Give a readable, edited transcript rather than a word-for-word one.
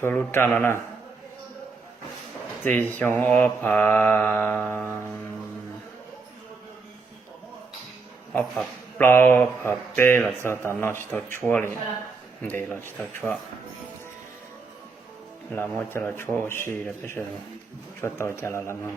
cho lúc trà nó nè chỉ xong ở phà bao phà bê là sao ta nó chỉ tao chua liền để là chỉ tao chua làm một cho là chua xì là bây giờ chua tao cho là làm không